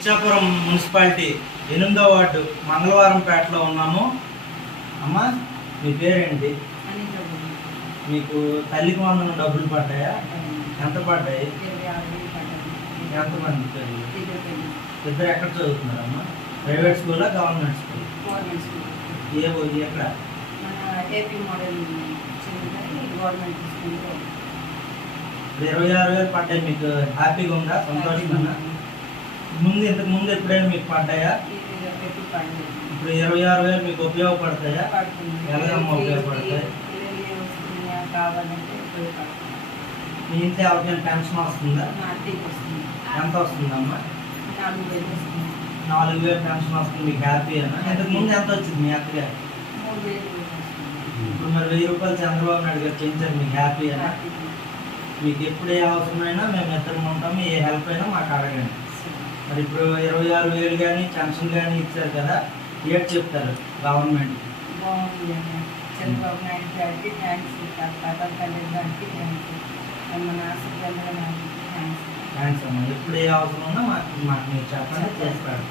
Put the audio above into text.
Ichchapuram municipality 8వ ward మంగళవారంపేటలో ఉన్నాము. అమ్మా, మీ పేరేంటి? మీకు తల్లికి వందనం డబ్బులు పడ్డాయా? ఎంత పడ్డాయి? ఎంతమంది పిల్లలు? ఇద్దరు ఎక్కడ చదువుతున్నారమ్మా? ప్రైవేట్ స్కూలా గవర్నమెంట్ స్కూల్? ఎక్కడ? 26,000 పడ్డాయి. మీకు హ్యాపీగా ఉందా? సంతోషంగా? ఇంతకు ముందు ఎప్పుడైనా మీకు పడ్డాయా? ఇప్పుడు 26,000 మీకు ఉపయోగపడతాయా? ఎలాగమ్మా ఉపయోగపడతాయి? మీ ఇంట్లో ఎవరికైనా పెన్షన్ వస్తుందా? ఎంత వస్తుందమ్మా? 4,000 పెన్షన్ వస్తుంది. మీకు హ్యాపీనా? ఇంతకు ముందు ఎంత వచ్చింది మీ అత్తగారు? ఇప్పుడు మరి 1,000 రూపాయలు చంద్రబాబు నాయుడు గారు పెంచారు. మీకు హ్యాపీనా? మీకు ఎప్పుడు ఏ అవసరమైనా మేము ఇద్దరం ఉంటాము. ఏ హెల్ప్ అయినా మాకు అడగండి. మరి ఇప్పుడు 26,000 కానీ పెన్షన్ కానీ ఇచ్చారు కదా, ఏం చెప్తారు గవర్నమెంట్? చంద్రబాబు నాయుడు గారికి థ్యాంక్స్, కళ్యాణ్ గారికి థ్యాంక్స్. థ్యాంక్స్ అమ్మా. ఎప్పుడు ఏ అవసరం ఉన్నా మాకు మీరు చెప్పండి, చేసి పెడతాం.